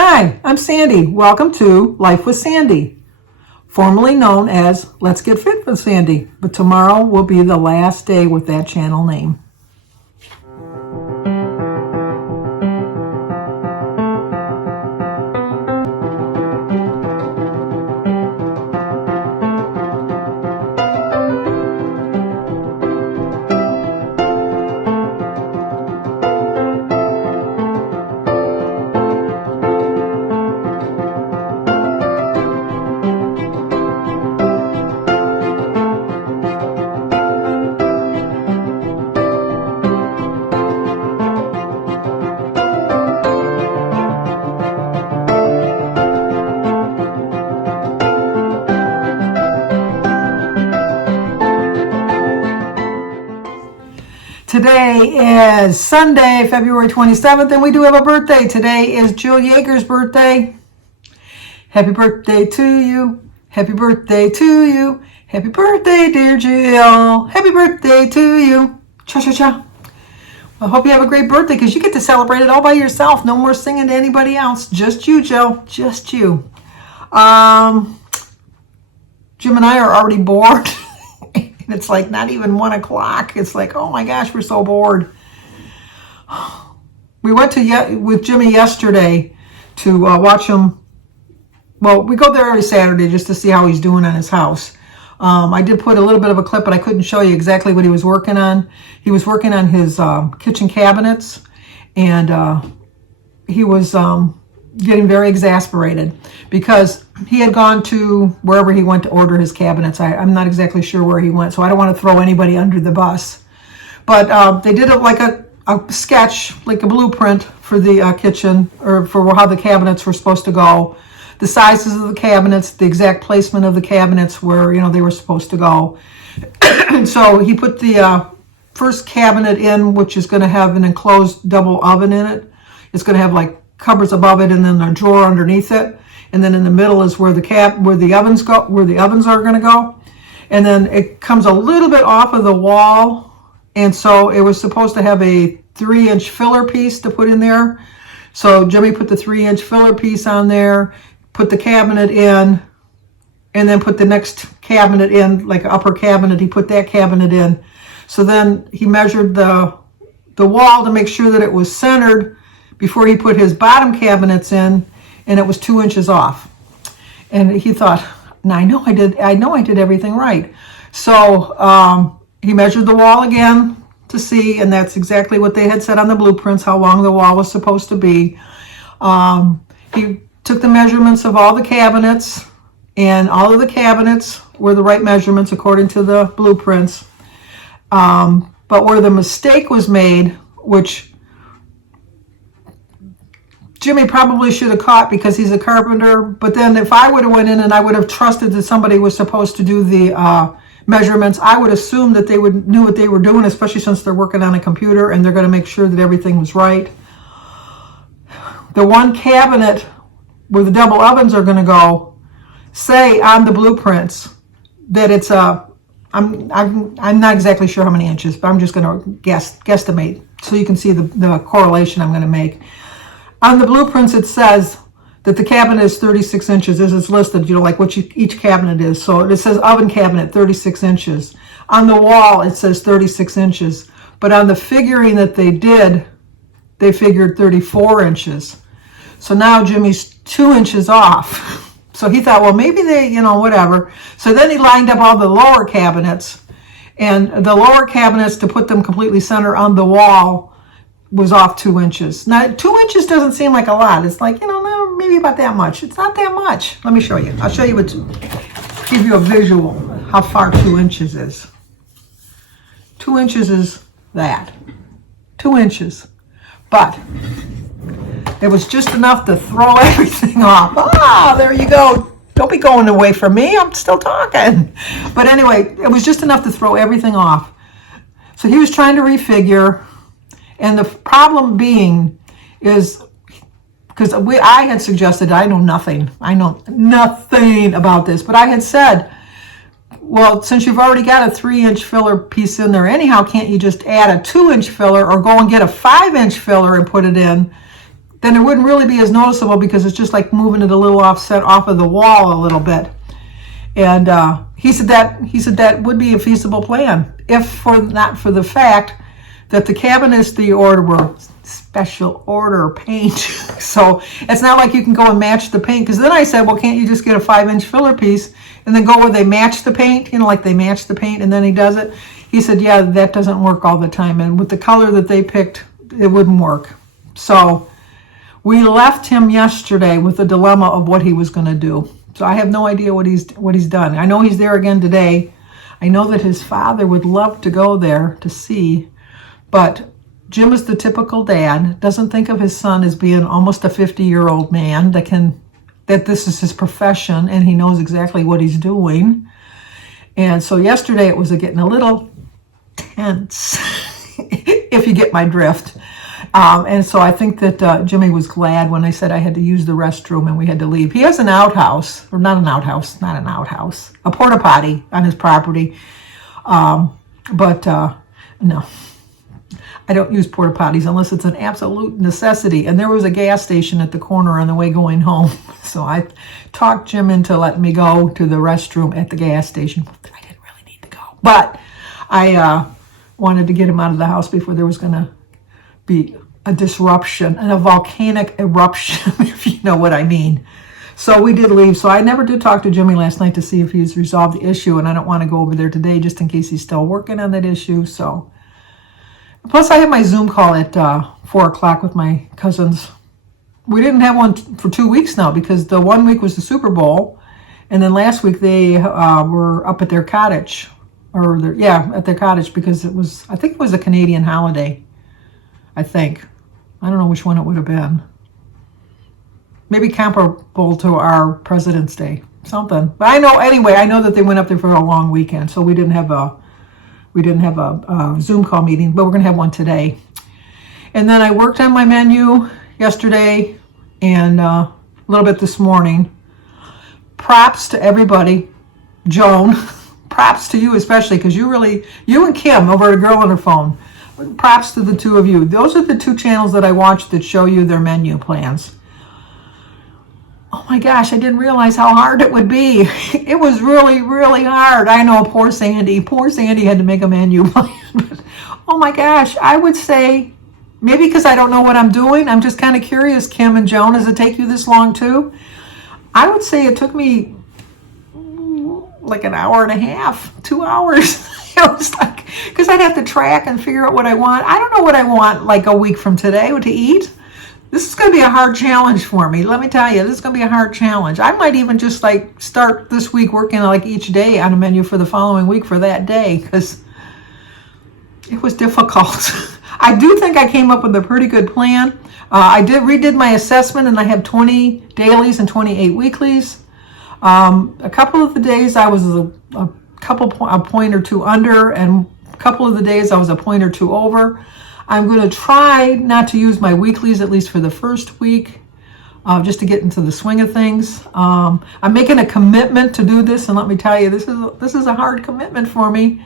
Hi, I'm Sandy. Welcome to Life with Sandy, formerly known as Let's Get Fit with Sandy, but tomorrow will be the last day with that channel name. Today is Sunday, February 27th, and we do have a birthday. Today is Jill Yeager's birthday. Happy birthday to you. Happy birthday to you. Happy birthday, dear Jill. Happy birthday to you. Cha-cha-cha. I hope you have a great birthday because you get to celebrate it all by yourself. No more singing to anybody else. Just you, Jill. Just you. Jim and I are already bored. It's like not even 1 o'clock. It's like, oh my gosh, we're so bored. We went with Jimmy yesterday to watch him. Well, we go there every Saturday just to see how he's doing on his house. I did put a little bit of a clip, but I couldn't show you exactly what he was working on. He was working on his kitchen cabinets, and he was getting very exasperated because he had gone to wherever he went to order his cabinets. I'm not exactly sure where he went, so I don't want to throw anybody under the bus. But they did it like a sketch, like a blueprint for the kitchen, or for how the cabinets were supposed to go, the sizes of the cabinets, the exact placement of the cabinets where they were supposed to go. And so he put the first cabinet in, which is going to have an enclosed double oven in it. It's going to have like cupboards above it and then a drawer underneath it. And then in the middle is where the ovens go, where the ovens are going to go. And then it comes a little bit off of the wall. And so it was supposed to have a 3-inch filler piece to put in there. So Jimmy put the 3-inch filler piece on there, put the cabinet in, and then put the next cabinet in, like an upper cabinet. He put that cabinet in. So then he measured the wall to make sure that it was centered before he put his bottom cabinets in, and it was 2 inches off. And he thought, now I know I did everything right. So he measured the wall again to see, and that's exactly what they had said on the blueprints, how long the wall was supposed to be. He took the measurements of all the cabinets, and all of the cabinets were the right measurements according to the blueprints. But where the mistake was made, which Jimmy probably should have caught because he's a carpenter, but then if I would have went in and I would have trusted that somebody was supposed to do the measurements, I would assume that they knew what they were doing, especially since they're working on a computer and they're going to make sure that everything was right. The one cabinet where the double ovens are going to go, say on the blueprints that it's I'm not exactly sure how many inches, but I'm just going to guesstimate so you can see the correlation I'm going to make. On the blueprints, it says that the cabinet is 36 inches as it's listed, like what each cabinet is. So it says oven cabinet, 36 inches. On the wall, it says 36 inches. But on the figuring that they did, they figured 34 inches. So now Jimmy's 2 inches off. So he thought, well, maybe they, whatever. So then he lined up all the lower cabinets. And the lower cabinets, to put them completely center on the wall, was off 2 inches. Now, 2 inches doesn't seem like a lot. It's like, no, maybe about that much. It's not that much. Let me show you. I'll show you give you a visual how far 2 inches is. 2 inches is that. 2 inches. But it was just enough to throw everything off. There you go. Don't be going away from me. I'm still talking. But anyway, it was just enough to throw everything off. So he was trying to refigure. And the problem being is, because I had suggested, I know nothing about this, but I had said, well, since you've already got a 3-inch filler piece in there anyhow, can't you just add a 2-inch filler or go and get a 5-inch filler and put it in? then it wouldn't really be as noticeable because it's just like moving it a little offset off of the wall a little bit. And he said that would be a feasible plan, if not for the fact that the cabinets they ordered were special order paint. So it's not like you can go and match the paint. Because then I said, well, can't you just get a 5-inch filler piece and then go where they match the paint? You know, like they match the paint and then he does it. He said, yeah, that doesn't work all the time. And with the color that they picked, it wouldn't work. So we left him yesterday with a dilemma of what he was going to do. So I have no idea what he's done. I know he's there again today. I know that his father would love to go there to see, but Jim is the typical dad, doesn't think of his son as being almost a 50-year-old man that this is his profession and he knows exactly what he's doing. And so yesterday it was getting a little tense, if you get my drift. And so I think that Jimmy was glad when I said I had to use the restroom and we had to leave. He has an outhouse, or not an outhouse, a porta potty on his property. But no, I don't use porta potties unless it's an absolute necessity. And there was a gas station at the corner on the way going home. So I talked Jim into letting me go to the restroom at the gas station. I didn't really need to go. But I wanted to get him out of the house before there was going to be a disruption and a volcanic eruption, if you know what I mean. So we did leave. So I never did talk to Jimmy last night to see if he's resolved the issue, and I don't want to go over there today just in case he's still working on that issue. So plus I have my Zoom call at 4 o'clock with my cousins. We didn't have one for 2 weeks now because the 1 week was the Super Bowl, and then last week they were up at their cottage, at their cottage because I think it was a Canadian holiday. I think. I don't know which one it would have been. Maybe comparable to our President's Day, something. But I know that they went up there for a long weekend, so we didn't have a Zoom call meeting, but we're going to have one today. And then I worked on my menu yesterday and a little bit this morning. Props to everybody. Joan, props to you especially, because you and Kim over at A Girl on Her Phone. Props to the two of you. Those are the two channels that I watch that show you their menu plans. Oh my gosh, I didn't realize how hard it would be. It was really, really hard. I know, poor Sandy. Poor Sandy had to make a menu plan. But, oh my gosh, I would say, maybe because I don't know what I'm doing, I'm just kind of curious, Kim and Joan, does it take you this long too? I would say it took me like an hour and a half, 2 hours. It was like, because I'd have to track and figure out what I want. I don't know what I want like a week from today to eat. This is going to be a hard challenge for me. Let me tell you, this is going to be a hard challenge. I might even just like start this week working like each day on a menu for the following week for that day because it was difficult. I do think I came up with a pretty good plan. I redid my assessment and I have 20 dailies and 28 weeklies. A couple of the days I was a point or two under, and a couple of the days I was a point or two over. I'm going to try not to use my weeklies, at least for the first week, just to get into the swing of things. I'm making a commitment to do this, and let me tell you, this is a hard commitment for me.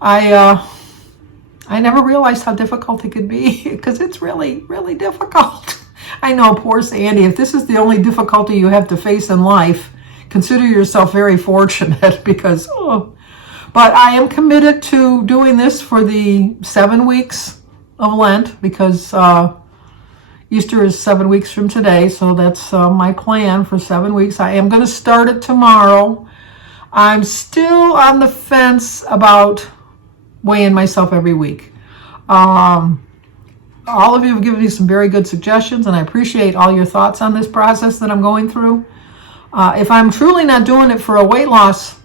I never realized how difficult it could be, because it's really, really difficult. I know, poor Sandy, if this is the only difficulty you have to face in life, consider yourself very fortunate because, but I am committed to doing this for the 7 weeks of Lent because Easter is 7 weeks from today. So that's my plan for 7 weeks. I am going to start it tomorrow. I'm still on the fence about weighing myself every week. All of you have given me some very good suggestions, and I appreciate all your thoughts on this process that I'm going through. If I'm truly not doing it for a weight loss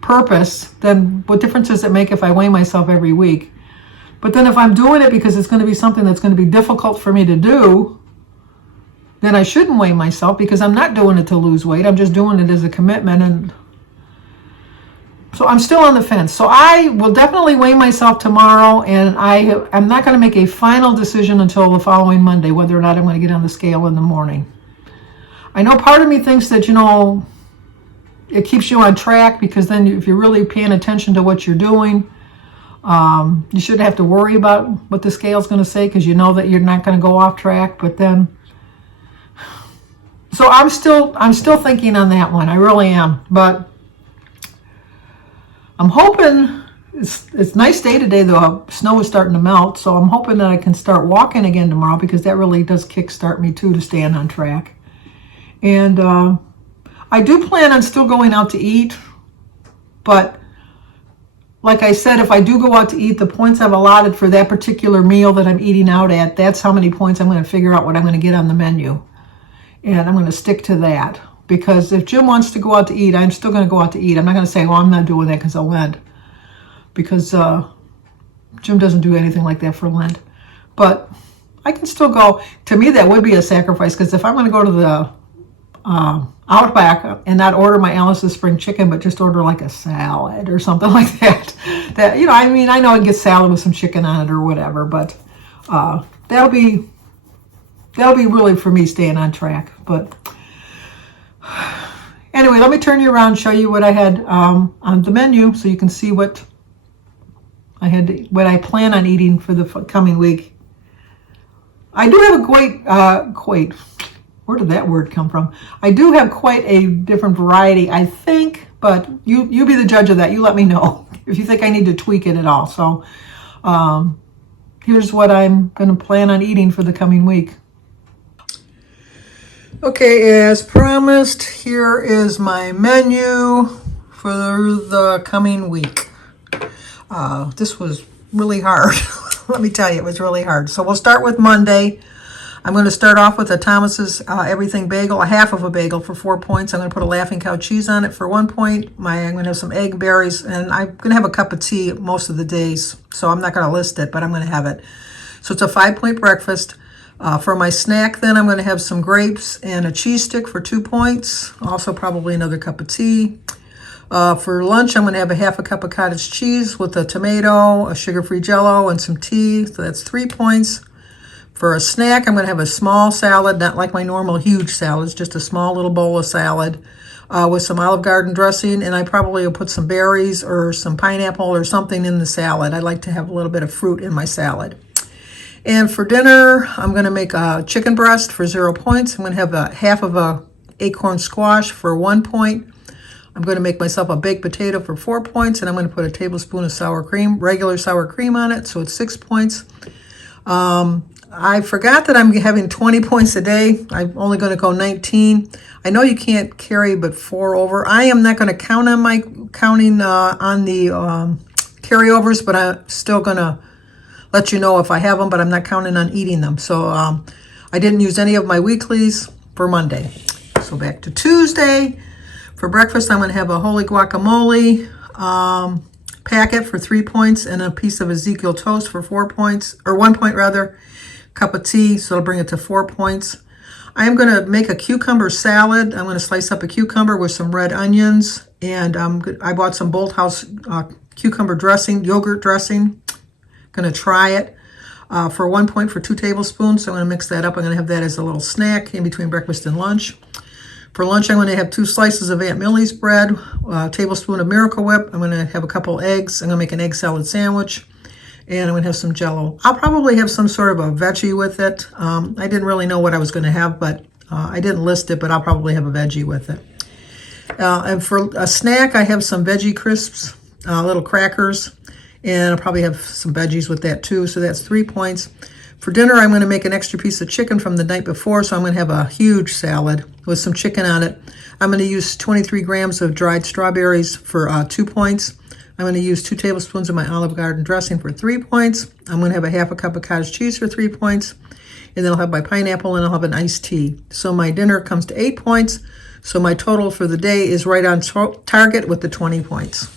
purpose, then what difference does it make if I weigh myself every week? But then if I'm doing it because it's going to be something that's going to be difficult for me to do, then I shouldn't weigh myself because I'm not doing it to lose weight. I'm just doing it as a commitment. And so I'm still on the fence. So I will definitely weigh myself tomorrow, and I'm not going to make a final decision until the following Monday, whether or not I'm going to get on the scale in the morning. I know part of me thinks that, it keeps you on track because then if you're really paying attention to what you're doing, you shouldn't have to worry about what the scale's going to say because you know that you're not going to go off track. But then So I'm still thinking on that one. I really am. But I'm hoping it's a nice day today, though. Snow is starting to melt, so I'm hoping that I can start walking again tomorrow, because that really does kickstart me too, to staying on track. And I do plan on still going out to eat, but like I said, if I do go out to eat, the points I've allotted for that particular meal that I'm eating out at, that's how many points I'm going to figure out what I'm going to get on the menu. And I'm going to stick to that. Because if Jim wants to go out to eat, I'm still going to go out to eat. I'm not going to say, well, I'm not doing that because of Lent. Because Jim doesn't do anything like that for Lent. But I can still go. To me, that would be a sacrifice. Because if I'm going to go to the Outback and not order my Alice's spring chicken, but just order like a salad or something like that. I mean, I know I can get salad with some chicken on it or whatever, but that'll be really for me staying on track. But anyway, let me turn you around and show you what I had on the menu, so you can see what I plan on eating for the coming week. I do have a where did that word come from? I do have quite a different variety, I think, but you be the judge of that. You let me know if you think I need to tweak it at all. So here's what I'm going to plan on eating for the coming week. Okay, as promised, here is my menu for the coming week. This was really hard. Let me tell you, it was really hard. So we'll start with Monday. I'm going to start off with a Thomas's Everything Bagel, a half of a bagel for 4 points. I'm going to put a Laughing Cow cheese on it for 1 point. I'm going to have some egg berries, and I'm going to have a cup of tea most of the days. So I'm not going to list it, but I'm going to have it. So it's a 5-point breakfast. For my snack, then, I'm going to have some grapes and a cheese stick for 2 points. Also probably another cup of tea. For lunch, I'm going to have a half a cup of cottage cheese with a tomato, a sugar-free Jell-O, and some tea. So that's 3 points. For a snack, I'm going to have a small salad, not like my normal huge salads, just a small little bowl of salad with some Olive Garden dressing, and I probably will put some berries or some pineapple or something in the salad. I like to have a little bit of fruit in my salad. And for dinner, I'm going to make a chicken breast for 0 points. I'm going to have a half of a acorn squash for 1 point. I'm going to make myself a baked potato for 4 points, and I'm going to put a tablespoon of sour cream, regular sour cream on it, so it's 6 points. I forgot that I'm having 20 points a day. I'm only going to go 19. I know you can't carry but 4 over. I am not going to count on my counting on the carryovers, but I'm still going to let you know if I have them, but I'm not counting on eating them. So I didn't use any of my weeklies for Monday. So back to Tuesday. For breakfast, I'm going to have a holy guacamole packet for 3 points and a piece of Ezekiel toast for 4 points, or 1 point rather. Cup of tea, so it'll bring it to 4 points. I am going to make a cucumber salad. I'm going to slice up a cucumber with some red onions, and I bought some Bolt House cucumber dressing, yogurt dressing. Going to try it for 1 point for 2 tablespoons. So I'm going to mix that up. I'm going to have that as a little snack in between breakfast and lunch. For lunch, I'm going to have 2 slices of Aunt Millie's bread, a tablespoon of Miracle Whip. I'm going to have a couple eggs. I'm going to make an egg salad sandwich. And I'm going to have some Jell-O. I'll probably have some sort of a veggie with it. I didn't really know what I was going to have, but I didn't list it, but I'll probably have a veggie with it. And for a snack, I have some veggie crisps, little crackers, and I'll probably have some veggies with that too, so that's 3 points. For dinner, I'm going to make an extra piece of chicken from the night before, so I'm going to have a huge salad with some chicken on it. I'm going to use 23 grams of dried strawberries for 2 points. I'm going to use 2 tablespoons of my Olive Garden dressing for 3 points. I'm going to have a half a cup of cottage cheese for 3 points. And then I'll have my pineapple and I'll have an iced tea. So my dinner comes to 8 points. So my total for the day is right on target with the 20 points.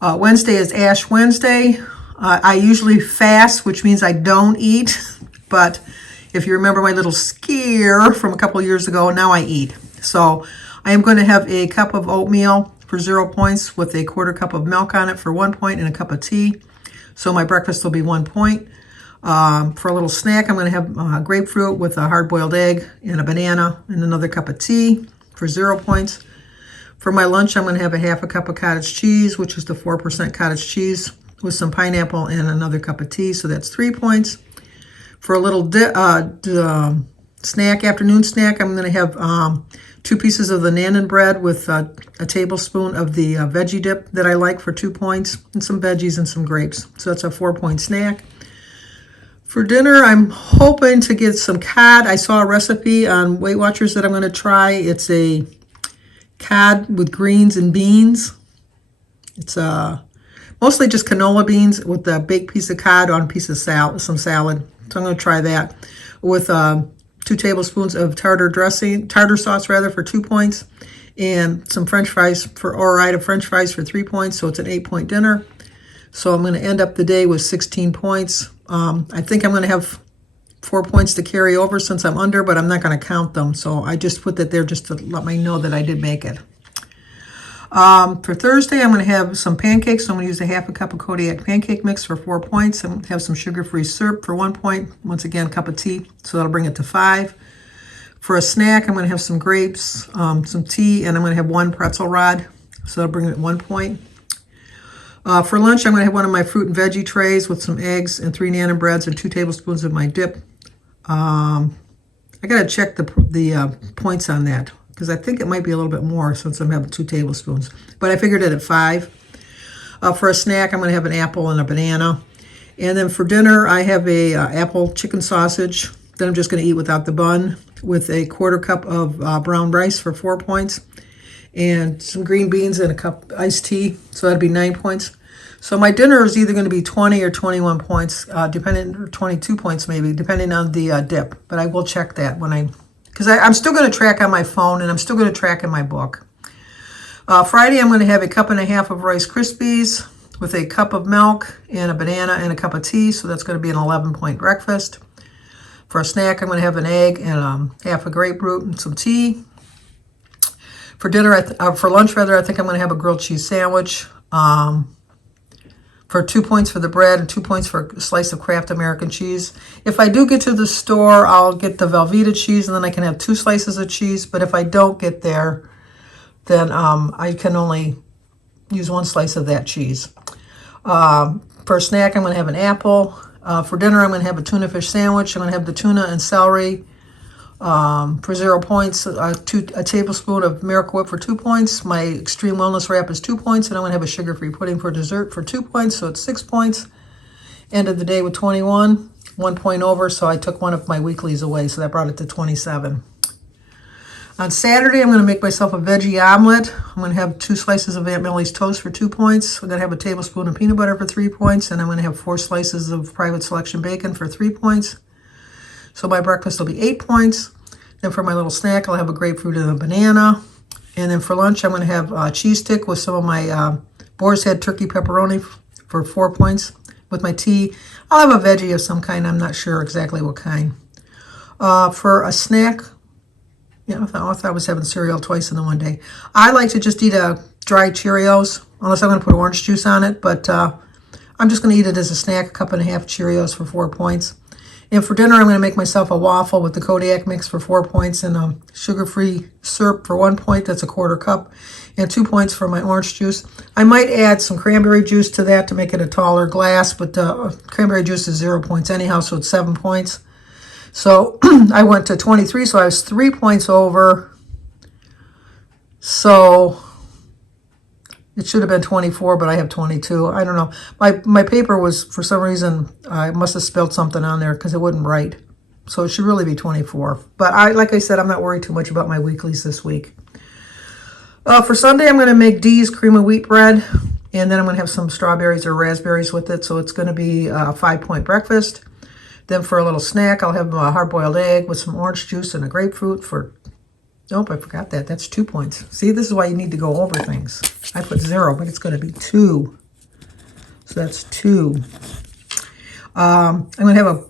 Wednesday is Ash Wednesday. I usually fast, which means I don't eat. But if you remember my little scare from a couple years ago, now I eat. So I am going to have a cup of oatmeal for 0 points with a 1/4 cup of milk on it for 1 point and a cup of tea. So my breakfast will be 1 point. For a little snack, I'm going to have grapefruit with a hard-boiled egg and a banana and another cup of tea for 0 points. For my lunch, I'm going to have a half a cup of cottage cheese, which is the 4% cottage cheese, with some pineapple and another cup of tea. So that's 3 points. For a little snack, afternoon snack, I'm going to have 2 pieces of the Nanan bread with a tablespoon of the veggie dip that I like for 2 points, and some veggies and some grapes. So that's a 4-point snack. For dinner, I'm hoping to get some cod. I saw a recipe on Weight Watchers that I'm going to try. It's a cod with greens and beans. It's mostly just canola beans with a baked piece of cod on a piece of some salad. So I'm going to try that with 2 tablespoons of tartar sauce for 2 points, and some French fries French fries for 3 points. So it's an 8-point dinner. So I'm going to end up the day with 16 points. I think I'm going to have 4 points to carry over since I'm under, but I'm not going to count them. So I just put that there just to let me know that I did make it. For Thursday, I'm going to have some pancakes. So I'm going to use a 1/2 cup of Kodiak pancake mix for 4 points. I'm going to have some sugar-free syrup for 1 point. Once again, cup of tea. So that'll bring it to 5. For a snack, I'm going to have some grapes, some tea, and I'm going to have 1 pretzel rod. So that'll bring it 1 point. For lunch, I'm going to have one of my fruit and veggie trays with some eggs and 3 Nanan breads and 2 tablespoons of my dip. I got to check the points on that, because I think it might be a little bit more since I'm having 2 tablespoons. But I figured it at 5. For a snack, I'm going to have an apple and a banana. And then for dinner, I have a apple chicken sausage that I'm just going to eat without the bun, with a 1/4 cup of brown rice for 4 points, and some green beans and a cup iced tea. So that'd be 9 points. So my dinner is either going to be 20 or 21 points, or 22 points maybe, depending on the dip. But I will check that because I'm still going to track on my phone, and I'm still going to track in my book. Friday, I'm going to have a 1.5 cups of Rice Krispies with a cup of milk and a banana and a cup of tea. So that's going to be an 11-point breakfast. For a snack, I'm going to have an egg and half a grapefruit and some tea. For dinner, for lunch rather, I think I'm going to have a grilled cheese sandwich for 2 points for the bread and 2 points for a slice of Kraft American cheese. If I do get to the store, I'll get the Velveeta cheese, and then I can have 2 slices of cheese. But if I don't get there, then I can only use 1 slice of that cheese. For a snack, I'm going to have an apple. For dinner, I'm going to have a tuna fish sandwich. I'm going to have the tuna and celery for 0 points. A tablespoon of Miracle Whip for 2 points. My Extreme Wellness Wrap is 2 points. And I'm going to have a sugar-free pudding for dessert for 2 points. So it's 6 points. End of the day with 21. 1 point over. So I took one of my weeklies away. So that brought it to 27. On Saturday, I'm going to make myself a veggie omelet. I'm going to have 2 slices of Aunt Millie's toast for 2 points. I'm going to have a tablespoon of peanut butter for 3 points. And I'm going to have 4 slices of Private Selection bacon for 3 points. So my breakfast will be 8 points. Then for my little snack, I'll have a grapefruit and a banana. And then for lunch, I'm going to have a cheese stick with some of my Boar's Head turkey pepperoni for 4 points. With my tea, I'll have a veggie of some kind. I'm not sure exactly what kind. For a snack, I thought I was having cereal twice in the one day. I like to just eat a dry Cheerios, unless I'm going to put orange juice on it. But I'm just going to eat it as a snack, 1.5 cups Cheerios for 4 points. And for dinner, I'm going to make myself a waffle with the Kodiak mix for 4 points and sugar-free syrup for 1 point. That's a 1/4 cup. And 2 points for my orange juice. I might add some cranberry juice to that to make it a taller glass, but cranberry juice is 0 points anyhow, so it's 7 points. So I went to 23, so I was 3 points over. So it should have been 24, but I have 22. I don't know. My paper was, for some reason, I must have spelled something on there because it wouldn't write. So it should really be 24. But like I said, I'm not worried too much about my weeklies this week. For Sunday, I'm going to make Dee's cream of wheat bread. And then I'm going to have some strawberries or raspberries with it. So it's going to be a 5-point breakfast. Then for a little snack, I'll have a hard-boiled egg with some orange juice and a grapefruit for... Nope, I forgot that. That's 2 points. See, this is why you need to go over things. I put 0, but it's going to be 2. So that's 2. I'm going to have a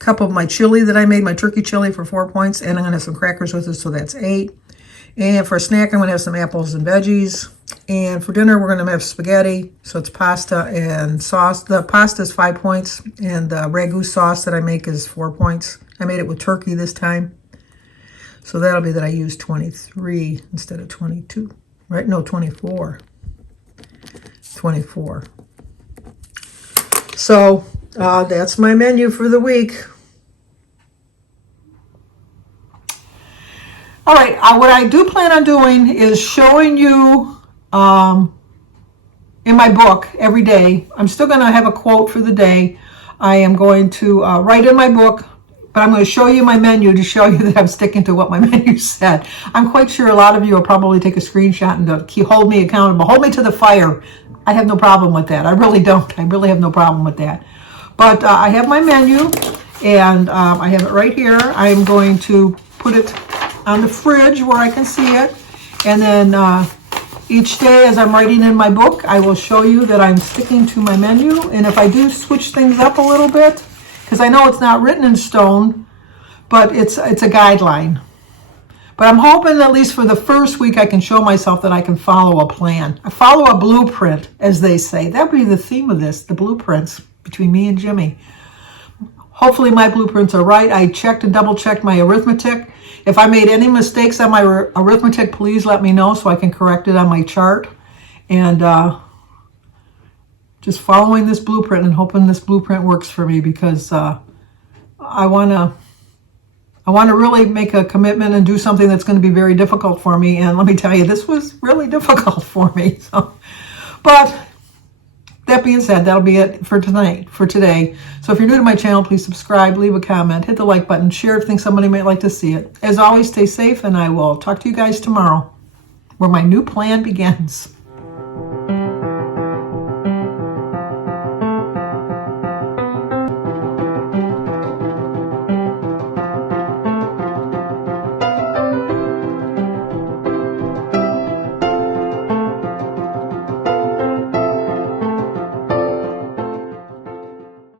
cup of my chili that I made, my turkey chili for 4 points, and I'm going to have some crackers with it, so that's 8. And for a snack, I'm going to have some apples and veggies. And for dinner, we're going to have spaghetti. So it's pasta and sauce. The pasta is 5 points, and the ragu sauce that I make is 4 points. I made it with turkey this time. So that'll be that I use 23 instead of 22. Right? No, 24. 24. So that's my menu for the week. All right, what I do plan on doing is showing you in my book every day. I'm still going to have a quote for the day. I am going to write in my book, but I'm going to show you my menu to show you that I'm sticking to what my menu said. I'm quite sure a lot of you will probably take a screenshot and hold me accountable. Hold me to the fire. I have no problem with that. I really don't. I really have no problem with that. But I have my menu, and I have it right here. I'm going to put it on the fridge where I can see it. And then each day as I'm writing in my book, I will show you that I'm sticking to my menu. And if I do switch things up a little bit, because I know it's not written in stone, but it's a guideline. But I'm hoping at least for the first week I can show myself that I can follow a plan. I follow a blueprint, as they say. That would be the theme of this, the blueprints between me and Jimmy. Hopefully my blueprints are right. I checked and double checked my arithmetic. If I made any mistakes on my arithmetic, please let me know so I can correct it on my chart. And just following this blueprint and hoping this blueprint works for me, because I want to really make a commitment and do something that's going to be very difficult for me. And let me tell you, this was really difficult for me. But that being said, that'll be it for today. So if you're new to my channel, please subscribe, leave a comment, hit the like button, share if you think somebody might like to see it. As always, stay safe, and I will talk to you guys tomorrow, where my new plan begins.